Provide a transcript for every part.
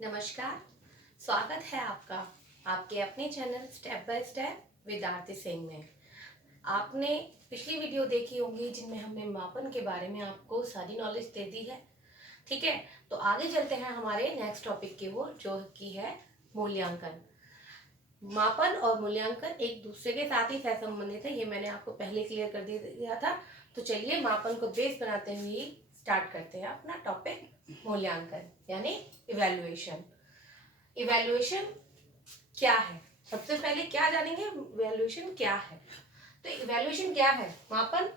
नमस्कार। स्वागत है आपका आपके अपने channel step by step with Aarti Singh में। आपने पिछली वीडियो देखी होंगी जिनमें हमने मापन के बारे में आपको सारी नॉलेज दे दी है। ठीक है, तो आगे चलते हैं हमारे नेक्स्ट टॉपिक की ओर, जो कि है मूल्यांकन। मापन और मूल्यांकन एक दूसरे के साथ ही सहसंबंधित है, ये मैंने आपको पहले क्लियर कर दिया था। तो चलिए मापन को बेस बनाते हुए स्टार्ट करते हैं अपना टॉपिक, मूल्यांकन यानी इवैल्यूएशन। इवैल्यूएशन क्या है? सबसे पहले क्या जानेंगे, इवैल्यूएशन क्या है? तो इवैल्यूएशन क्या है? मापन।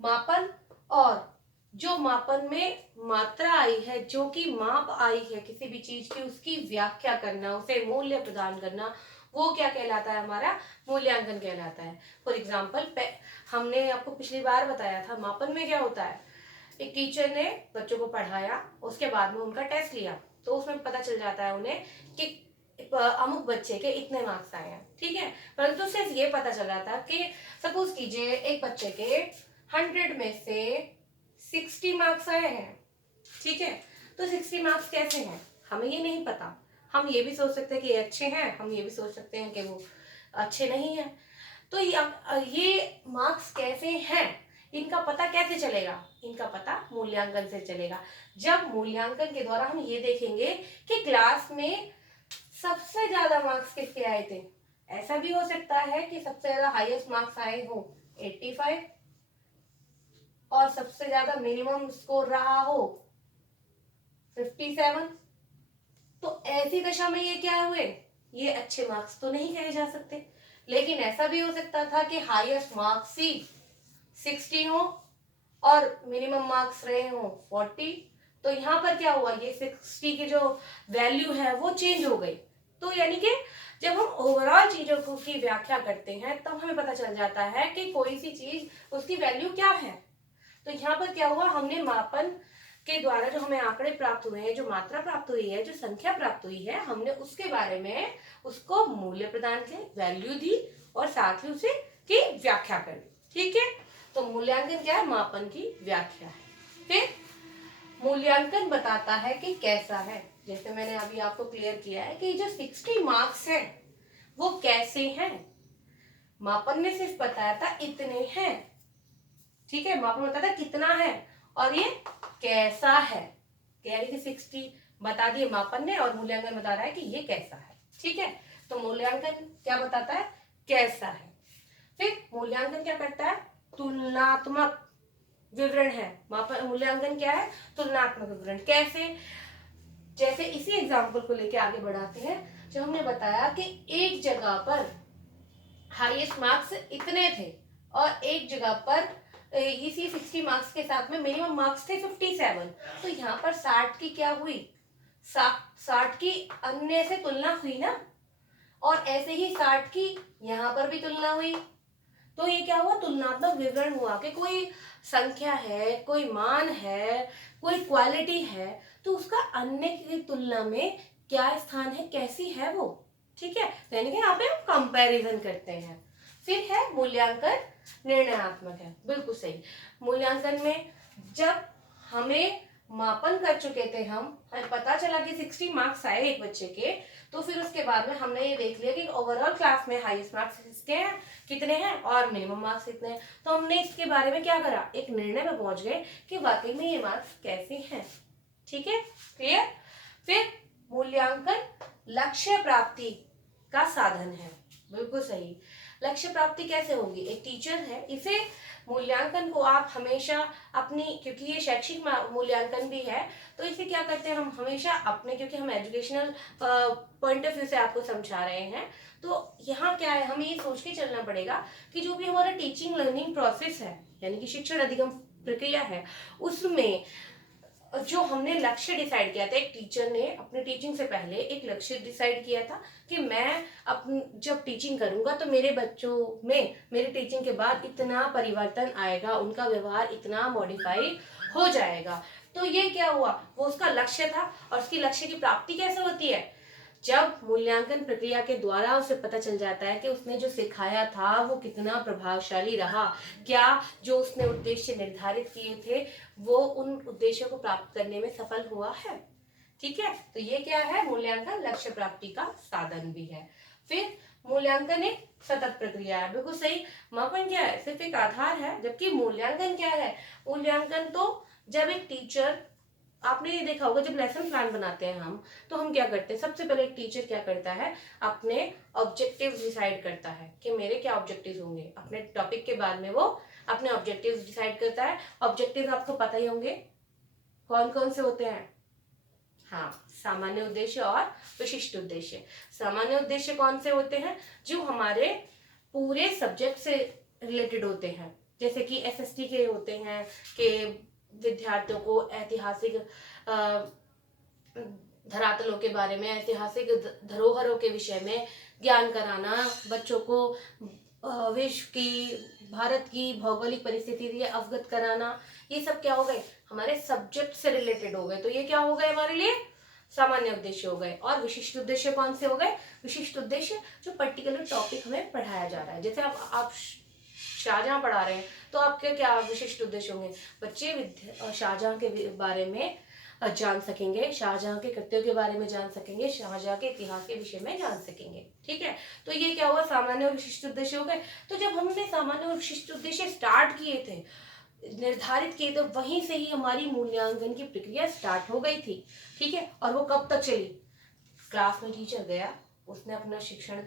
मापन और जो मापन में मात्रा आई है, जो कि माप आई है किसी भी चीज की, उसकी व्याख्या करना, उसे मूल्य प्रदान करना, वो क्या कहलाता है? हमारा मूल्यांकन कहलाता है। फॉर एग्जाम्पल, हमने आपको पिछली बार बताया था मापन में क्या होता है। एक टीचर ने बच्चों को पढ़ाया, उसके बाद में उनका टेस्ट लिया, तो उसमें पता चल जाता है उन्हें कि अमुक बच्चे के इतने मार्क्स आए हैं। ठीक है, परंतु सिर्फ ये पता चल रहा था कि सपोज कीजिए एक बच्चे के 100 में से 60 मार्क्स आए हैं। ठीक है, तो 60 मार्क्स कैसे हैं हमें ये नहीं पता। हम ये भी सोच सकते हैं कि ये अच्छे हैं, हम ये भी सोच सकते हैं कि वो अच्छे नहीं हैं। तो ये मार्क्स कैसे हैं, इनका पता कैसे चलेगा? इनका पता मूल्यांकन से चलेगा। जब मूल्यांकन के द्वारा हम ये देखेंगे कि क्लास में सबसे ज्यादा मार्क्स किसके आए थे। ऐसा भी हो सकता है कि सबसे ज्यादा हाईएस्ट मार्क्स आए हो 85 और सबसे ज्यादा मिनिमम स्कोर रहा हो 57। तो ऐसी दशा में ये क्या हुए? ये अच्छे मार्क्स तो नहीं कहे जा सकते। लेकिन ऐसा भी हो सकता था कि हाईएस्ट मार्क्स ही 60 हो और मिनिमम मार्क्स रहे हो 40। तो यहाँ पर क्या हुआ, ये 60 की जो वैल्यू है वो चेंज हो गई। तो यानी कि जब हम ओवरऑल चीजों की व्याख्या करते हैं तब हमें पता चल जाता है कि कोई सी चीज उसकी वैल्यू क्या है। तो यहाँ पर क्या हुआ, हमने मापन के द्वारा जो हमें आंकड़े प्राप्त हुए हैं, जो मात्रा प्राप्त हुई है, जो संख्या प्राप्त हुई है, हमने उसके बारे में उसको मूल्य प्रदान किया, वैल्यू दी और साथ ही उसे की व्याख्या करी। ठीक है, तो मूल्यांकन क्या है? मापन की व्याख्या है। फिर मूल्यांकन बताता है कि कैसा है। जैसे मैंने अभी आपको क्लियर किया है कि जो 60 मार्क्स हैं वो कैसे हैं। मापन ने सिर्फ बताया था इतने हैं। ठीक है, मापन बताता है कितना है और ये कैसा है। यानी कि 60 बता दिए मापन ने और मूल्यांकन बता रहा है कि ये कैसा है। ठीक है, तो मूल्यांकन क्या बताता है? कैसा है। फिर मूल्यांकन क्या करता है? तुलनात्मक विवरण है। मापन मूल्यांकन क्या है? तुलनात्मक विवरण। कैसे? जैसे इसी एग्जाम्पल को लेके आगे बढ़ाते हैं। जो हमने बताया कि एक जगह पर हाईएस्ट मार्क्स इतने थे और एक जगह पर इसी 60 मार्क्स के साथ में मिनिमम मार्क्स थे 57। तो यहाँ पर 60 की क्या हुई? 60 की अन्य से तुलना हुई ना, और ऐसे ही 60 की यहाँ पर भी तुलना हुई। तो ये क्या हुआ? तुलनात्मक विवरण हुआ कि कोई संख्या है, कोई मान है, कोई क्वालिटी है, तो उसका अन्य की तुलना में क्या स्थान है, कैसी है वो। ठीक है, तो यानी कि यहाँ पे हम कंपैरिजन करते हैं। फिर है मूल्यांकन निर्णयात्मक है। बिल्कुल सही। मूल्यांकन में जब हमें मापन कर चुके थे, हमें पता चला कि 60 मार्क्स आए एक बच्चे के, तो फिर उसके बाद में हमने ये देख लिया कि ओवरऑल क्लास में हाईएस्ट मार्क्स किसके हैं, कितने हैं और मिनिमम मार्क्स कितने हैं। तो हमने इसके बारे में क्या करा, एक निर्णय में पहुंच गए कि वाकई में ये मार्क्स कैसे हैं। ठीक है, क्लियर। फिर मूल्यांकन लक्ष्य प्राप्ति का साधन है। बिल्कुल सही। लक्ष्य प्राप्ति कैसे होगी? एक टीचर है, इसे मूल्यांकन को आप हमेशा अपनी, क्योंकि ये शैक्षिक मूल्यांकन भी है, तो इसे क्या करते हैं हम हमेशा अपने, क्योंकि हम एजुकेशनल पॉइंट ऑफ व्यू से आपको समझा रहे हैं, तो यहाँ क्या है, हमें ये सोच के चलना पड़ेगा कि जो भी हमारा टीचिंग लर्निंग प्रोसेस है, यानी कि शिक्षण अधिगम प्रक्रिया है, उसमें जो हमने लक्ष्य डिसाइड किया था, एक टीचर ने अपने टीचिंग से पहले एक लक्ष्य डिसाइड किया था कि मैं जब टीचिंग करूंगा तो मेरे बच्चों में मेरे टीचिंग के बाद इतना परिवर्तन आएगा, उनका व्यवहार इतना मॉडिफाई हो जाएगा। तो ये क्या हुआ, वो उसका लक्ष्य था। और उसकी लक्ष्य की प्राप्ति कैसे होती है? जब मूल्यांकन प्रक्रिया के द्वारा उसे पता चल जाता है कि उसने जो सिखाया था वो कितना प्रभावशाली रहा, क्या जो उसने उद्देश्य निर्धारित किए थे वो उन उद्देश्यों को प्राप्त करने में सफल हुआ है। ठीक है, तो ये क्या है, मूल्यांकन लक्ष्य प्राप्ति का साधन भी है। फिर मूल्यांकन एक सतत प्रक्रिया है, बिल्कुल सही। मापन क्या है, सिर्फ एक आधार है, जबकि मूल्यांकन क्या है, मूल्यांकन तो जब एक टीचर, आपने ये देखा होगा जब लेसन प्लान बनाते हैं हम, तो हम क्या करते हैं, सबसे पहले एक टीचर क्या करता है, अपने ऑब्जेक्टिव्स डिसाइड करता है कि मेरे क्या ऑब्जेक्टिव्स होंगे। अपने टॉपिक के बाद में वो अपने ऑब्जेक्टिव्स डिसाइड करता है। ऑब्जेक्टिव्स आपको पता ही होंगे कौन कौन से होते हैं। हाँ, सामान्य उद्देश्य और विशिष्ट उद्देश्य। सामान्य उद्देश्य कौन से होते हैं, जो हमारे पूरे सब्जेक्ट से रिलेटेड होते हैं, जैसे कि एसएसटी के होते हैं कि विद्यार्थियों को ऐतिहासिक धरातलों के बारे में, ऐतिहासिक धरोहरों के विषय में ज्ञान कराना, बच्चों को विश्व की, भारत की भौगोलिक परिस्थिति से अवगत कराना। ये सब क्या हो गए, हमारे सब्जेक्ट से रिलेटेड हो गए, तो ये क्या हो गए हमारे लिए, सामान्य उद्देश्य हो गए। और विशिष्ट उद्देश्य कौन से हो गए, विशिष्ट उद्देश्य जो पर्टिकुलर टॉपिक हमें पढ़ाया जा रहा है। जैसे आप शाहजहां पढ़ा रहे हैं, तो आपके क्या विशिष्ट उद्देश्य होंगे, बच्चे शाहजहां के बारे में जान सकेंगे, शाहजहां के कृत्यों के बारे में जान सकेंगे, शाहजहां के इतिहास के विषय में जान सकेंगे। ठीक है, तो ये क्या हुआ, सामान्य और विशिष्ट उद्देश्य हो गए। तो जब हमने सामान्य और विशिष्ट उद्देश्य स्टार्ट किए थे, निर्धारित किए, तो वहीं से ही हमारी मूल्यांकन की प्रक्रिया स्टार्ट हो गई थी। ठीक है, और वो कब तक चली, क्लास में टीचर गया, उसने अपना शिक्षण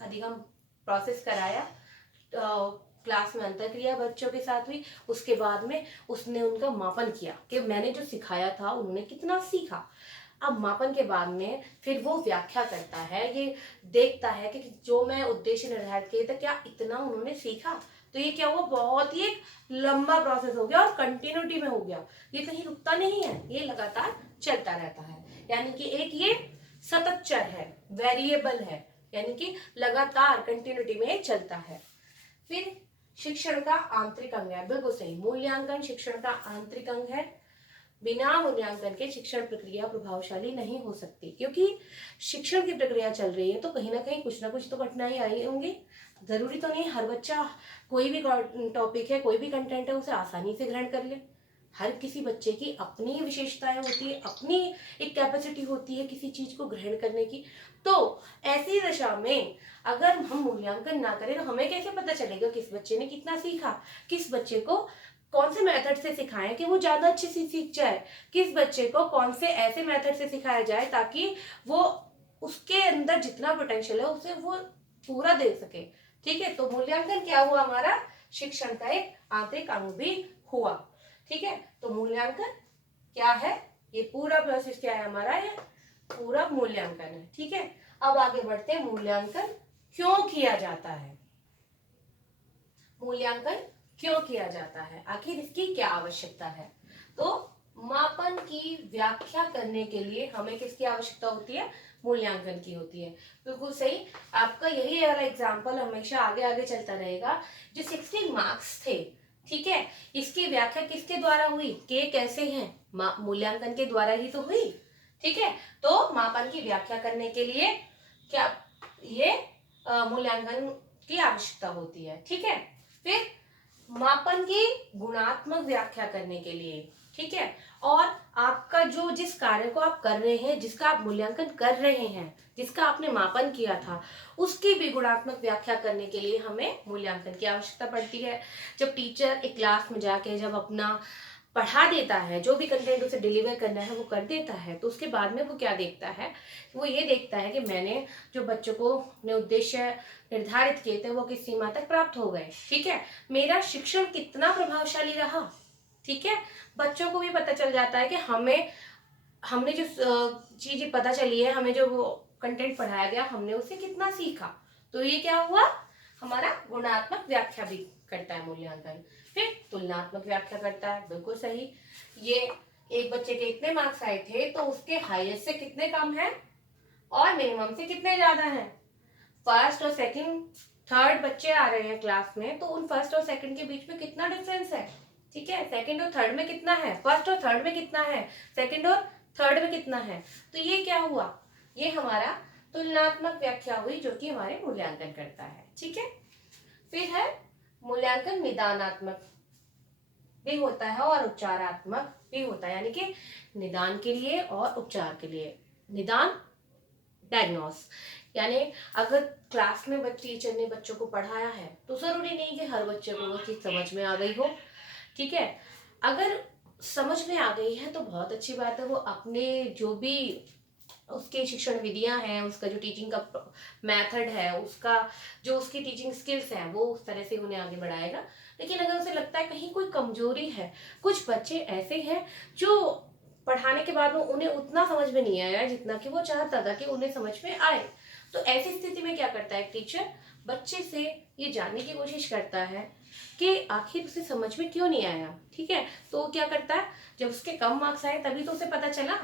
अधिगम प्रोसेस कराया, क्लास में अंतर क्रिया बच्चों के साथ हुई, उसके बाद में उसने उनका मापन किया कि मैंने जो सिखाया था उन्होंने कितना सीखा। अब मापन के बाद में फिर वो व्याख्या करता है, ये देखता है कि जो मैं उद्देश्य निर्धारित किए थे क्या इतना उन्होंने सीखा। तो ये क्या हुआ, बहुत ही एक लंबा प्रोसेस हो गया और कंटिन्यूटी में हो गया, ये कहीं रुकता नहीं है, ये लगातार चलता रहता है। यानी कि एक ये सतत चर है, वेरिएबल है, यानी कि लगातार कंटिन्यूटी में चलता है। फिर शिक्षण का आंतरिक अंग है, बिल्कुल सही, मूल्यांकन शिक्षण का आंतरिक अंग है। बिना मूल्यांकन के शिक्षण प्रक्रिया प्रभावशाली नहीं हो सकती, क्योंकि शिक्षण की प्रक्रिया चल रही है तो कहीं ना कुछ तो कठिनाई आई होंगी। जरूरी तो नहीं हर बच्चा कोई भी टॉपिक है, कोई भी कंटेंट है उसे आसानी से ग्रहण कर ले। हर किसी बच्चे की अपनी विशेषताएं होती है, अपनी एक कैपेसिटी होती है किसी चीज को ग्रहण करने की। तो ऐसी दशा में अगर हम मूल्यांकन ना करें तो हमें कैसे पता चलेगा किस बच्चे ने कितना सीखा, किस बच्चे को कौन से मेथड से सिखाएं कि वो ज्यादा अच्छे से सीख जाए, किस बच्चे को कौन से ऐसे मेथड से सिखाया जाए ताकि वो उसके अंदर जितना पोटेंशियल है उसे वो पूरा दे सके। ठीक है, तो मूल्यांकन क्या हुआ, हमारा शिक्षण का एक आंतरिक अंग भी हुआ। ठीक है, तो मूल्यांकन क्या है, ये पूरा प्रोसेस क्या है हमारा, ये पूरा मूल्यांकन है। ठीक है, अब आगे बढ़ते हैं, मूल्यांकन क्यों किया जाता है, मूल्यांकन क्यों किया जाता है, आखिर इसकी क्या आवश्यकता है। तो मापन की व्याख्या करने के लिए हमें किसकी आवश्यकता होती है, मूल्यांकन की होती है। बिल्कुल सही, आपका यही वाला एग्जाम्पल हमेशा आगे आगे चलता रहेगा। जो 60 मार्क्स थे, ठीक है, इसकी व्याख्या किसके द्वारा हुई, के कैसे हैं, मूल्यांकन के द्वारा ही तो हुई। ठीक है, तो मापन की व्याख्या करने के लिए क्या ये मूल्यांकन की आवश्यकता होती है। ठीक है, फिर मापन की गुणात्मक व्याख्या करने के लिए, ठीक है, और आपका जो जिस कार्य को आप कर रहे हैं, जिसका आप मूल्यांकन कर रहे हैं, जिसका आपने मापन किया था, उसकी भी गुणात्मक व्याख्या करने के लिए हमें मूल्यांकन की आवश्यकता पड़ती है। जब टीचर एक क्लास में जाके जब अपना पढ़ा देता है, जो भी कंटेंट उसे डिलीवर करना है वो कर देता है, तो उसके बाद में वो क्या देखता है, वो ये देखता है कि मैंने जो बच्चों को अपने उद्देश्य निर्धारित किए थे वो किस सीमा तक प्राप्त हो गए। ठीक है, मेरा शिक्षण कितना प्रभावशाली रहा। ठीक है, बच्चों को भी पता चल जाता है कि हमने जो चीजें पता चली है, हमें जो कंटेंट पढ़ाया गया हमने उससे कितना सीखा। तो ये क्या हुआ, हमारा गुणात्मक व्याख्या भी करता है मूल्यांकन। फिर तुलनात्मक व्याख्या करता है, बिल्कुल सही, ये एक बच्चे के इतने मार्क्स आए थे तो उसके हाईएस्ट से कितने कम है और मिनिमम से कितने ज्यादा है। फर्स्ट और सेकंड थर्ड बच्चे आ रहे हैं क्लास में, तो उन फर्स्ट और सेकंड के बीच में कितना डिफरेंस है। ठीक है, सेकंड और थर्ड में कितना है, फर्स्ट और थर्ड में कितना है, सेकंड और थर्ड में कितना है। तो ये क्या हुआ, ये हमारा तुलनात्मक व्याख्या हुई जो कि हमारे मूल्यांकन करता है। ठीक है, फिर है मूल्यांकन निदानात्मक भी होता है और उपचारात्मक भी होता है, यानी कि निदान के लिए और उपचार के लिए। निदान, डायग्नोस, यानी अगर क्लास में टीचर ने बच्चों को पढ़ाया है तो जरूरी नहीं कि हर बच्चे को वो चीज समझ में आ गई हो, ठीक है। अगर समझ में आ गई है तो बहुत अच्छी बात है, वो अपने जो भी उसके शिक्षण विधियां हैं, उसका जो टीचिंग का मेथड है, उसका जो उसकी टीचिंग स्किल्स हैं, वो उस तरह से उन्हें आगे बढ़ाएगा। लेकिन अगर उसे लगता है कहीं कोई कमजोरी है, कुछ बच्चे ऐसे हैं जो पढ़ाने के बाद में उन्हें उतना समझ में नहीं आया जितना कि वो चाहता था कि उन्हें समझ में आए, तो ऐसी स्थिति में क्या करता है टीचर, बच्चे से ये जानने की कोशिश करता है कि आखिर उसे समझ में क्यों नहीं आया, ठीक है। तो क्या करता है, जब उसके कम मार्क्स आए तभी तो उसे पता चला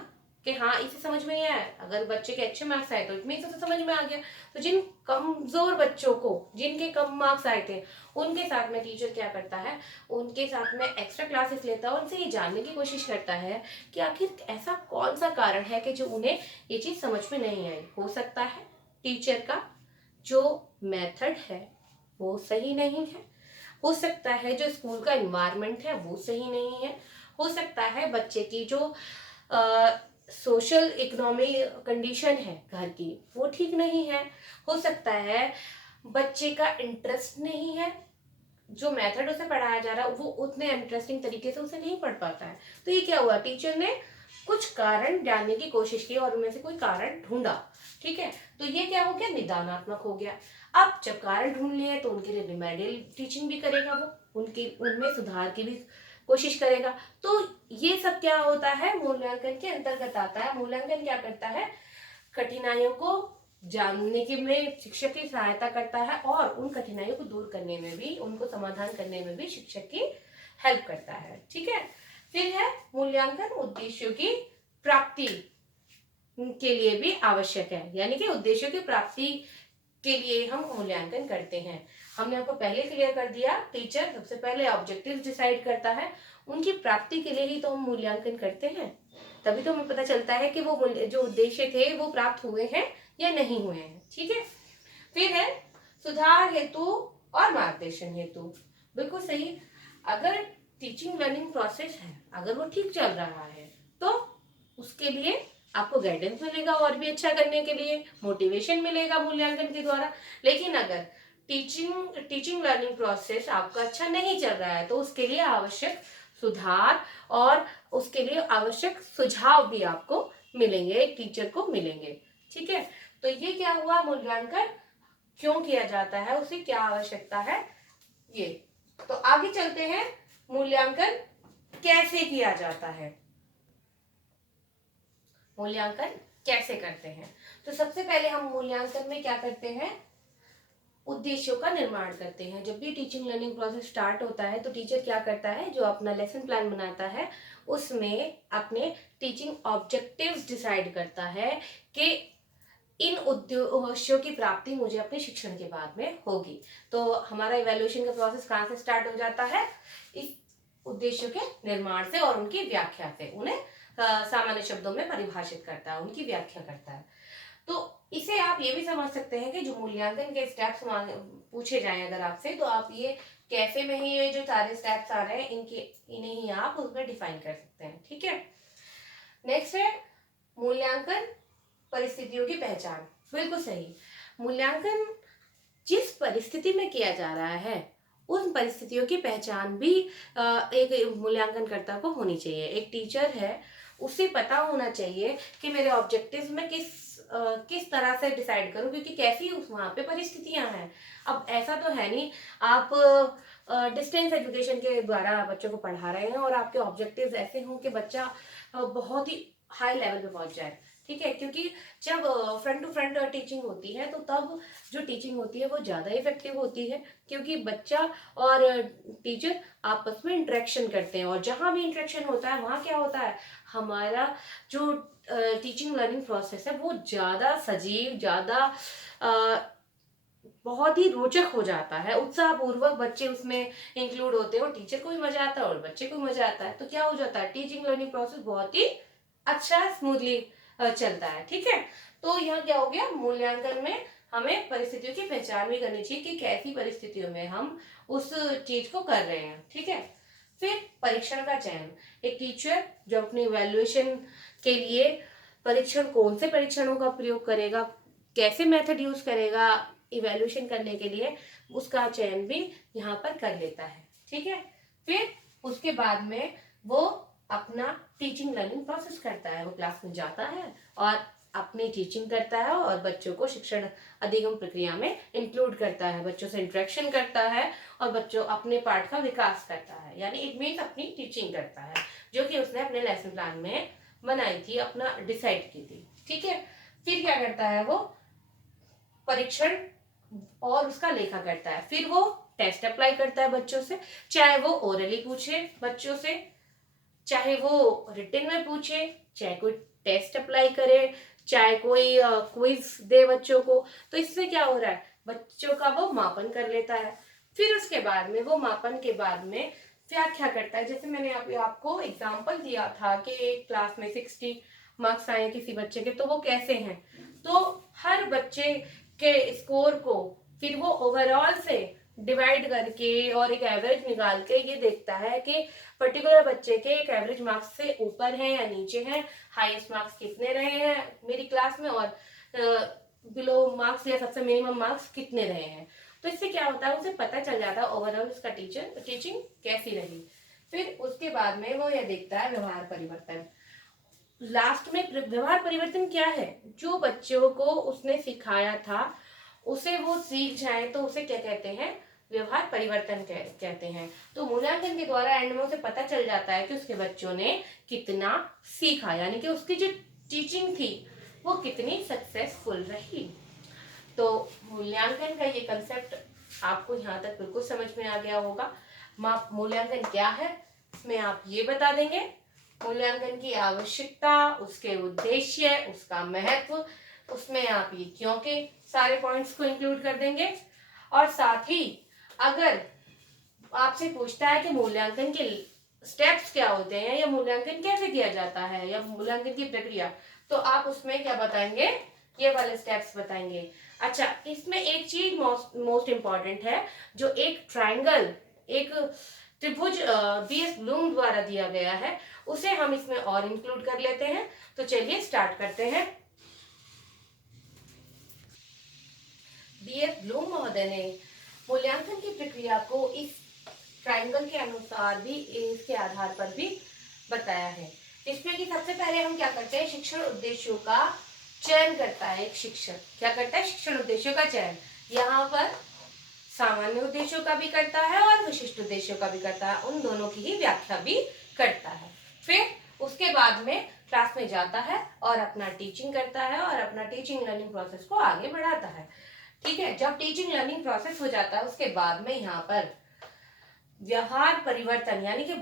कि हाँ इसे समझ में नहीं आया। अगर बच्चे के अच्छे मार्क्स आए तो इट मीन्स उसे समझ में आ गया। तो जिन कमजोर बच्चों को, जिनके कम मार्क्स आए थे, उनके साथ में टीचर क्या करता है, उनके साथ में एक्स्ट्रा क्लासेस लेता है, उनसे ये जानने की कोशिश करता है कि आखिर ऐसा कौन सा कारण है कि जो उन्हें ये चीज समझ में नहीं आई। हो सकता है टीचर का जो मेथड है वो सही नहीं है, हो सकता है जो स्कूल का एनवायरनमेंट है वो सही नहीं है, हो सकता है बच्चे की जो सोशल इकोनॉमी कंडीशन है घर की वो ठीक नहीं है, हो सकता है बच्चे का इंटरेस्ट नहीं है, जो मेथड उसे पढ़ाया जा रहा है वो उतने इंटरेस्टिंग तरीके से उसे नहीं पढ़ पाता है। तो ये क्या हुआ, टीचर ने कुछ कारण जानने की कोशिश की और उनमें से कोई कारण ढूंढा, ठीक है। तो ये क्या हो गया, निदानात्मक हो गया। अब जब कारण ढूंढ लिए तो उनके लिए रिमेडियल टीचिंग भी करेगा, वो उनके उनमें सुधार की भी कोशिश करेगा। तो ये सब क्या होता है, मूल्यांकन के अंतर्गत आता है। मूल्यांकन क्या करता है, कठिनाइयों को जानने के में शिक्षक की सहायता करता है और उन कठिनाइयों को दूर करने में भी, उनको समाधान करने में भी शिक्षक की हेल्प करता है, ठीक है। फिर है मूल्यांकन उद्देश्यों की प्राप्ति के लिए भी आवश्यक है, यानी कि उद्देश्यों की प्राप्ति के लिए हम मूल्यांकन करते हैं। हमने आपको पहले क्लियर कर दिया, टीचर सबसे पहले ऑब्जेक्टिव्स डिसाइड करता है, उनकी प्राप्ति के लिए ही तो हम मूल्यांकन करते हैं, तभी तो हमें पता चलता है कि वो जो उद्देश्य थे वो प्राप्त हुए हैं या नहीं हुए हैं, ठीक है। फिर है सुधार हेतु और मार्गदर्शन हेतु। बिल्कुल सही, अगर टीचिंग लर्निंग प्रोसेस है, अगर वो ठीक चल रहा है तो उसके लिए आपको गाइडेंस मिलेगा और भी अच्छा करने के लिए, मोटिवेशन मिलेगा मूल्यांकन के द्वारा। लेकिन अगर टीचिंग लर्निंग प्रोसेस आपका अच्छा नहीं चल रहा है तो उसके लिए आवश्यक सुधार और उसके लिए आवश्यक सुझाव भी आपको मिलेंगे, एक टीचर को मिलेंगे, ठीक है। तो ये क्या हुआ, मूल्यांकन क्यों किया जाता है, उसे क्या आवश्यकता है, ये। तो आगे चलते हैं, मूल्यांकन कैसे किया जाता है, मूल्यांकन कैसे करते हैं। तो सबसे पहले हम मूल्यांकन में क्या करते हैं, उद्देश्यों का निर्माण करते हैं। जब भी टीचिंग लर्निंग प्रोसेस स्टार्ट होता है तो टीचर क्या करता है, जो अपना लेसन प्लान बनाता है उसमें अपने टीचिंग ऑब्जेक्टिव्स डिसाइड करता है कि इन उद्देश्यों की प्राप्ति मुझे अपने शिक्षण के बाद में होगी। तो हमारा इवैल्यूएशन का प्रोसेस कहाँ से स्टार्ट हो जाता है, इस उद्देश्यों के निर्माण से और उनकी व्याख्या से, उन्हें सामान्य शब्दों में परिभाषित करता है, उनकी व्याख्या करता है। तो इसे आप ये भी समझ सकते हैं कि जो मूल्यांकन के स्टेप्स पूछे जाएं अगर आपसे, तो आप ये कैसे में ही ये जो सारे स्टेप्स आ रहे हैं इन्हें ही आप उसमें डिफाइन कर सकते हैं, ठीक है। नेक्स्ट है मूल्यांकन परिस्थितियों की पहचान। बिल्कुल सही, मूल्यांकन जिस परिस्थिति में किया जा रहा है उन परिस्थितियों की पहचान भी एक मूल्यांकनकर्ता को होनी चाहिए। एक टीचर है, उसे पता होना चाहिए कि मेरे ऑब्जेक्टिव्स में किस तरह से डिसाइड करूं, क्योंकि कैसी उस वहां पे परिस्थितियां हैं। अब ऐसा तो है नहीं आप डिस्टेंस एजुकेशन के द्वारा बच्चों को पढ़ा रहे हैं और आपके ऑब्जेक्टिव्स ऐसे हों कि बच्चा बहुत ही हाई लेवल पे पहुंच जाए, ठीक है। क्योंकि जब फ्रंट टू फ्रंट टीचिंग होती है तो तब जो टीचिंग होती है वो ज़्यादा इफेक्टिव होती है, क्योंकि बच्चा और टीचर आपस में इंटरेक्शन करते हैं और जहाँ भी इंटरेक्शन होता है वहाँ क्या होता है, हमारा जो टीचिंग लर्निंग प्रोसेस है वो ज़्यादा सजीव, ज़्यादा बहुत ही रोचक हो जाता है, उत्साहपूर्वक बच्चे उसमें इंक्लूड होते हैं और टीचर को भी मजा आता है और बच्चे को भी मजा आता है। तो क्या हो जाता है, टीचिंग लर्निंग प्रोसेस बहुत ही अच्छा स्मूथली चलता है, ठीक है। तो यहाँ क्या हो गया, मूल्यांकन में हमें परिस्थितियों की पहचान भी करनी चाहिए कि कैसी परिस्थितियों में हम उस चीज को कर रहे हैं, ठीक है। फिर परीक्षण का चयन, एक टीचर जो अपनी इवैल्यूएशन के लिए परीक्षण, कौन से परीक्षणों का प्रयोग करेगा, कैसे मेथड यूज करेगा इवैल्यूएशन करने के लिए, उसका चयन भी यहाँ पर कर लेता है। ठीक है, फिर उसके बाद में वो अपना टीचिंग लर्निंग प्रोसेस करता है, वो क्लास में जाता है और अपनी टीचिंग करता है और बच्चों को शिक्षण अधिगम प्रक्रिया में इंक्लूड करता है, बच्चों से इंटरेक्शन करता है और बच्चों अपने पाठ का विकास करता है, यानी इट मीन्स अपनी टीचिंग करता है जो कि उसने अपने लेसन प्लान में बनाई थी, अपना डिसाइड की थी। ठीक है, फिर क्या करता है, वो परीक्षण और उसका लेखा करता है, फिर वो टेस्ट अप्लाई करता है बच्चों से, चाहे वो ओरली पूछे बच्चों से, चाहे वो रिटन में पूछे, चाहे कोई टेस्ट अप्लाई करे, चाहे कोई क्विज दे बच्चों को। तो इससे क्या हो रहा है, बच्चों का वो मापन कर लेता है। फिर उसके बाद में वो मापन के बाद में व्याख्या करता है। जैसे मैंने आपको एग्जांपल दिया था कि एक क्लास में 60 मार्क्स आए किसी बच्चे के, तो वो कैसे हैं, तो हर बच्चे के स्कोर को फिर वो ओवरऑल से डिवाइड करके और एक एवरेज निकाल के ये देखता है कि पर्टिकुलर बच्चे के एक एवरेज मार्क्स से ऊपर है या नीचे है, हाईएस्ट मार्क्स कितने रहे हैं मेरी क्लास में और बिलो मार्क्स या सबसे मिनिमम मार्क्स कितने रहे हैं। तो इससे क्या होता है, उसे पता चल जाता है ओवरऑल उसका टीचिंग कैसी रही। फिर उसके बाद में वो यह देखता है व्यवहार परिवर्तन। लास्ट में व्यवहार परिवर्तन क्या है, जो बच्चों को उसने सिखाया था उसे वो सीख जाए तो उसे क्या कहते हैं, व्यवहार परिवर्तन कहते हैं। तो मूल्यांकन के द्वारा एंड में उसे पता चल जाता है कि उसके बच्चों ने कितना सीखा, यानी कि उसकी जो टीचिंग थी वो कितनी सक्सेसफुल रही। तो मूल्यांकन का ये कंसेप्ट आपको यहाँ तक बिल्कुल समझ में आ गया होगा। मूल्यांकन क्या है इसमें आप ये बता देंगे, मूल्यांकन की आवश्यकता, उसके उद्देश्य, उसका महत्व, उसमें आप ये क्यों के सारे पॉइंट्स को इंक्लूड कर देंगे। और साथ ही अगर आपसे पूछता है कि मूल्यांकन के स्टेप्स क्या होते हैं या मूल्यांकन कैसे किया जाता है या मूल्यांकन की प्रक्रिया, तो आप उसमें क्या बताएंगे, ये वाले स्टेप्स बताएंगे। अच्छा, इसमें एक चीज मोस्ट इंपॉर्टेंट है, जो एक ट्रायंगल, एक त्रिभुज बीएस ब्लूम द्वारा दिया गया है, उसे हम इसमें और इंक्लूड कर लेते हैं। तो चलिए स्टार्ट करते हैं। बीएस ब्लूम महोदय ने मूल्यांकन की प्रक्रिया को इस ट्रायंगल के अनुसार भी, इसके आधार पर भी बताया है। इसमें कि सबसे पहले हम क्या करते हैं, शिक्षण उद्देश्यों का चयन करता है एक शिक्षक। क्या करता है, शिक्षण उद्देश्यों का चयन। यहाँ पर सामान्य उद्देश्यों का भी करता है और विशिष्ट उद्देश्यों का भी करता है, उन दोनों की ही व्याख्या भी करता है। फिर उसके बाद में क्लास में जाता है और अपना टीचिंग करता है और अपना टीचिंग लर्निंग प्रोसेस को आगे बढ़ाता है। ठीक है, जब टीचिंग लर्निंग प्रोसेस हो जाता है उसके बाद में यहाँ पर व्यवहार परिवर्तन, यानी कि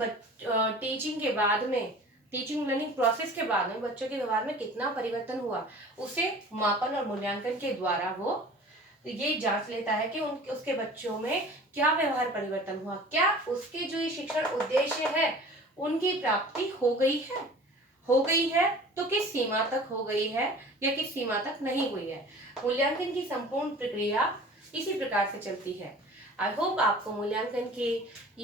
टीचिंग के बाद में, टीचिंग लर्निंग प्रोसेस के बाद में बच्चों के व्यवहार में कितना परिवर्तन हुआ, उसे मापन और मूल्यांकन के द्वारा वो ये जांच लेता है कि उसके बच्चों में क्या व्यवहार परिवर्तन हुआ, क्या उसके जो ये शिक्षण उद्देश्य है उनकी प्राप्ति हो गई है तो किस सीमा तक हो गई है या किस सीमा तक नहीं हुई है। मूल्यांकन की संपूर्ण प्रक्रिया इसी प्रकार से चलती है। आई होप आपको मूल्यांकन के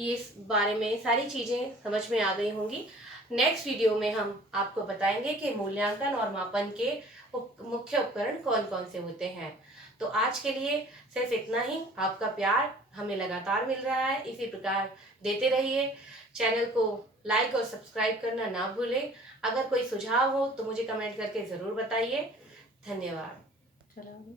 इस बारे में सारी चीजें समझ में आ गई होंगी। नेक्स्ट वीडियो में हम आपको बताएंगे कि मूल्यांकन और मापन के मुख्य उपकरण कौन कौन से होते हैं। तो आज के लिए सिर्फ इतना ही। आपका प्यार हमें लगातार मिल रहा है, इसी प्रकार देते रहिए। चैनल को लाइक और सब्सक्राइब करना ना भूलें। अगर कोई सुझाव हो तो मुझे कमेंट करके जरूर बताइए। धन्यवाद। चलो।